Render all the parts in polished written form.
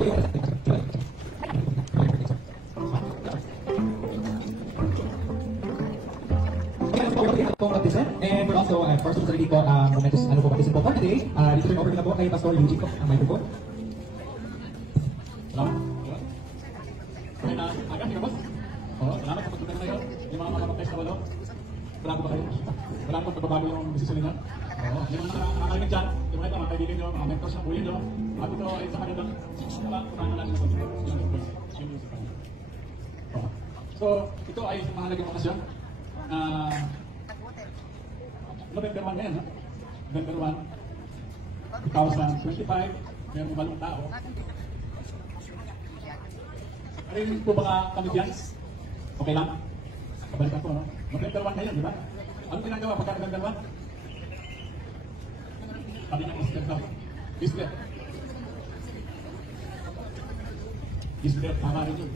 And we're also, first of all, momentous ano po baptism po today. Dito turn over na po kay Pastor Eugene po ang microphone. Salamat. Okay na, agad, sige boss. Salamat sa pagpunta na kayo. Yung mga mabaptise na walo. Bravo ba kayo? Wala po pagbabago yung desisyon nila. Yung mga nakakarinig dyan, yung mga kaibigan nyo, mga mentors na kuya nyo, at ito ay sa kanilang kurang natin na So, ito ay mahalagang okasyon. November 1 ngayon, November 1, 2025, mayroong balong tao. Arinig po mga kamidyans? Okay lang? Kabalikan po, no? November 1 ngayon, di ba? Anong ginagawa pagka November 1? Sabi niya, Easter daw. Easter. Easter, tama rin yun.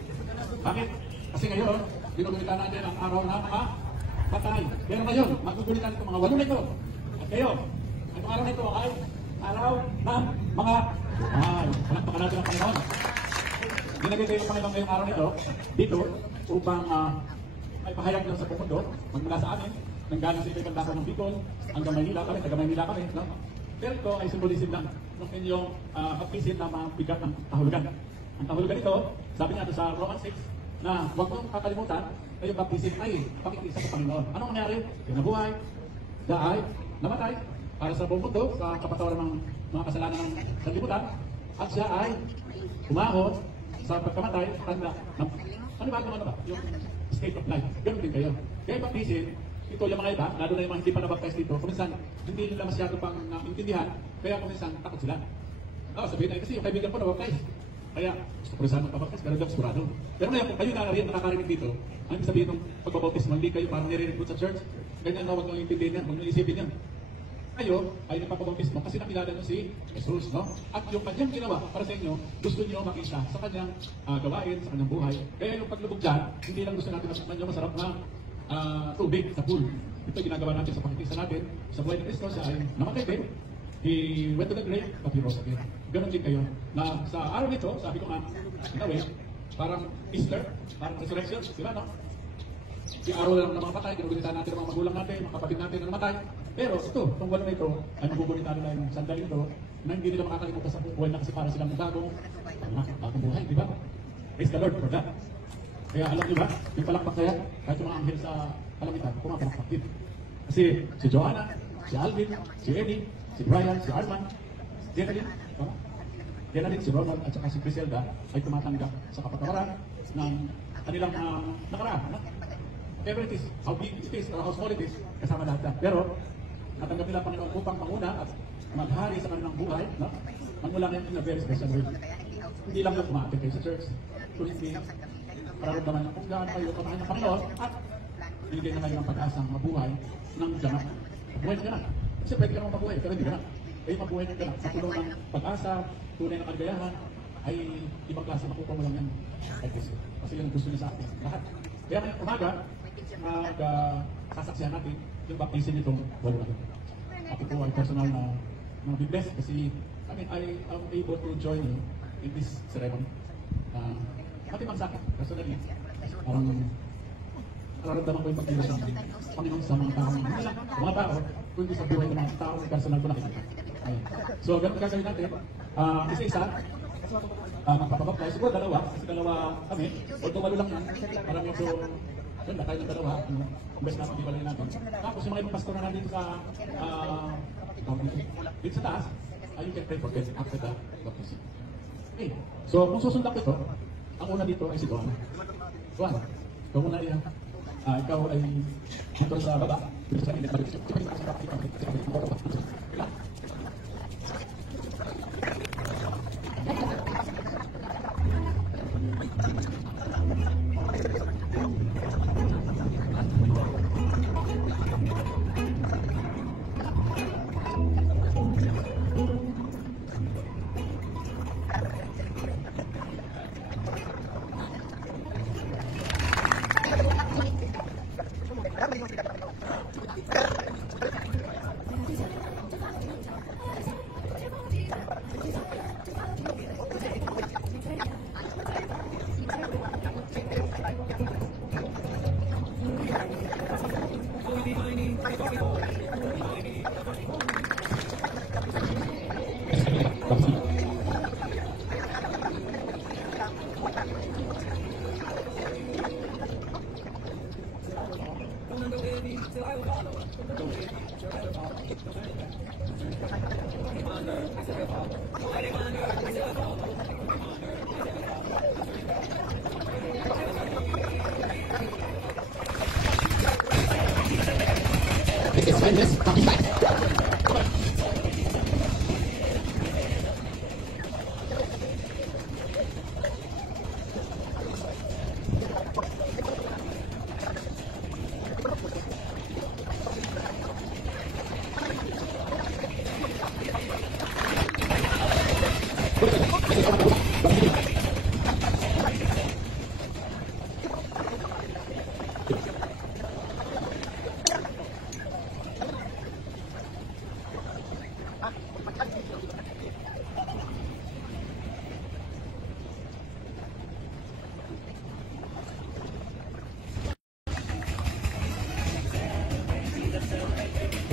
Bakit? Kasi ngayon, ginugulitan natin ang araw na mga patay. Pero ngayon, magugulitan itong mga walo na ito. At kayo, itong araw na ito ay araw ng mga palakpakan natin ang Panginoon. Ginagay kayo ng Panginoon ngayong araw nito dito upang may pahayag lang sa buong mundo magmula sa amin. Nanggaling sa ibang dako ng Bicol hanggang Maynila kami, taga Maynila kami. No? Pero ito ay symbolism lang ng inyong pagpisit na mga bigat ng kahulugan. Ang kahulugan ito, sabi niya ito sa Romans 6, na huwag mong kakalimutan na yung baptism ay pakikisa sa Panginoon. Anong nangyari? Kinabuhay, daay, namatay, para sa buong mundo, sa kapatawaran ng mga kasalanan ng sanlibutan, at siya ay umahon sa pagkamatay, tanda, ano ba? Yung state of life. Ganun din kayo. Kaya baptism, ito yung mga iba, lalo na yung mga hindi pa nabaptize dito, kuminsan, hindi nila masyado pang intindihan, kaya kuminsan, takot sila. Sabihin na, kasi yung kaibigan ko nabaptize. Kaya, gusto ko rin sana magpapaktas, pero daw sigurado. Pero ngayon, kung kayo nakakarinig dito, ang ibig sabihin ng pagbabautismo, hindi kayo parang nire-recruit sa church, ganyan na huwag nyo intindihin yan, huwag nyo isipin yan. Kayo ay nagpapabautismo kasi nakilala nyo si Jesus, no? At yung kanyang ginawa para sa inyo, gusto nyo makita sa kanyang gawain, sa kanyang buhay. Kaya yung paglubog dyan, hindi lang gusto natin masaktan nyo masarap na tubig sa pool. Ito yung ginagawa natin sa pakikisa natin. Sa buhay ng Kristo, siya ay namatay din. He went to the grave, but he rose again. Ganon din kayo. Na sa araw nito, sabi ko nga, parang Easter, parang resurrection, di ba, no? Yung araw lang ng mga patay, ginugulitan natin ng mga magulang natin, mga kapatid natin na namatay. Pero ito, itong buwan na ito, ay magugulitan nila yung sandali ito, na hindi nila makakalimutan sa buhay na kasi para silang bagong buhay, di ba? Praise the Lord for that. Kaya alam niyo ba, yung palakpak kaya, kahit yung mga anghel sa kalamitan, pumapalakpak din. Kasi si Joanna, si Alvin, si Eddie, si Brian, si Arman, Denalyn, si Ronald, at saka si Griselda ay tumatanggap sa kapatawaran ng kanilang nakaraan. No? Whatever it is, how big it is, or how small it is, kasama lahat yan. Pero, natanggap nila Panginoon upang panguna at maghari sa kanilang buhay. No? Magmula ngayon in a very special way. Hindi lang yung kumapit kayo sa church, kundi pararamdaman ng kung gaano kayo kamahal ng Panginoon at binigay na kayo ng pag-asang mabuhay ng ganap. Mabuhay ng ganap. Kasi pwede ka naman mabuhay, pero hindi ganap. Kayo mabuhay ng ganap. Sa tulong ng pag-asa, tunay ng kaligayahan, ay ibang klase makukuha mo lang yan. Kasi yun gusto niya sa atin. Lahat. Kaya ngayong umaga, sasaksihan natin yung baptism nitong walo na ito. Ako po ay personal na be-blessed kasi I am able to join you in this ceremony. Matimang sa akin, personally, parang nararamdaman ko yung pagkilos ng Panginoon sa mga tao. Hindi lang mga tao, kundi sa buhay ng mga tao, personal ko nakikita. So, ganun gagawin natin. Isa-isa, magpapabaptize. Siguro dalawa, kasi dalawa kami. Although walo lang yan, parang medyo, yun, tayo ng dalawa. Best na pag-ibalay natin. Tapos yung mga ibang pastor na nandito sa dito sa taas, you can pray for them after the baptism. Okay. So, kung susundan ko ito, ang una dito ay si Juan. Juan, ikaw muna yan. Ikaw ay dito sa baba. Dito sa init.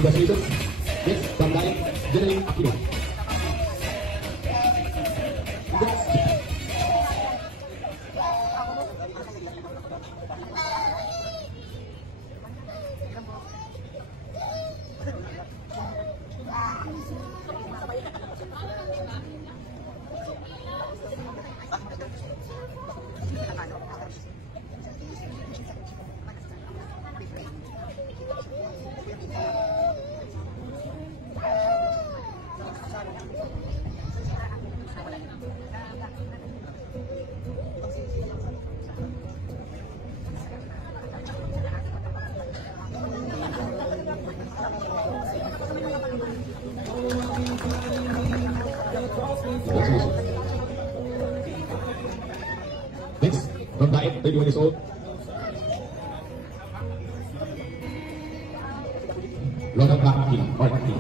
Congratulations. Next, Bandai General Aquino. Next, from Daet, 21 years old. Lona Bakil, Martin.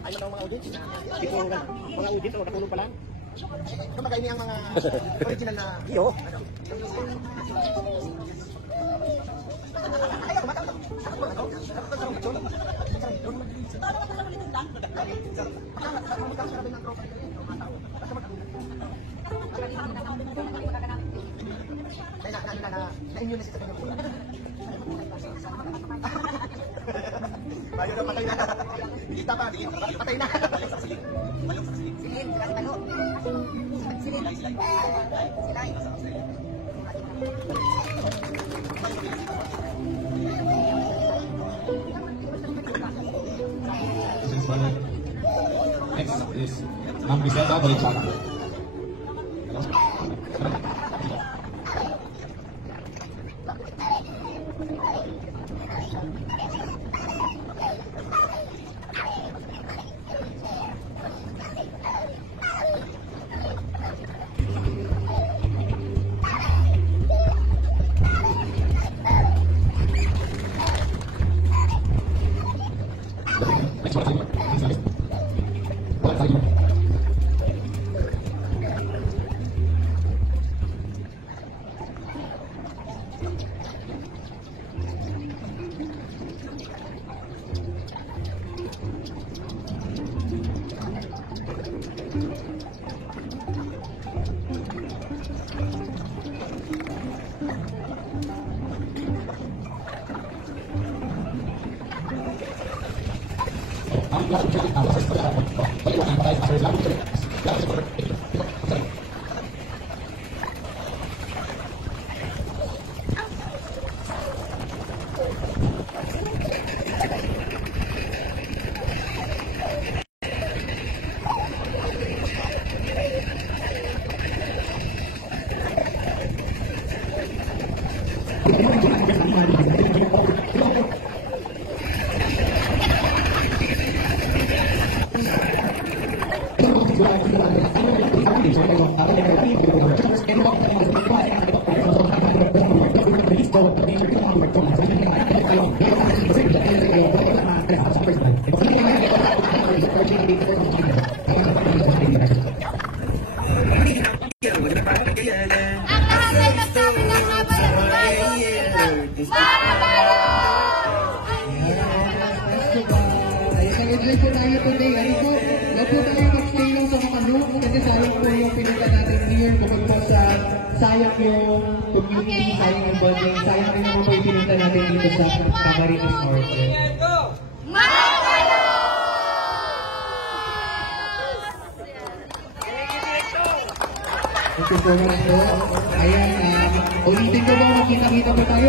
Ayaw daw mga audit. Mga audit o natulog pa lang. Kumbaga ini ang mga original na iyo. Na-immune sa kanya. Bayo na patay na. Kita pa, patay na. Silin, kasi talo. Silin. Silay. Next is Ma'am Griselda Valenciano. sayang yung community, sayang yung bonding, sayang rin naman po yung pinunta natin dito sa Camarines Norte. Thank you so much po. Ayan, ulitin ko lang, makita-kita po tayo.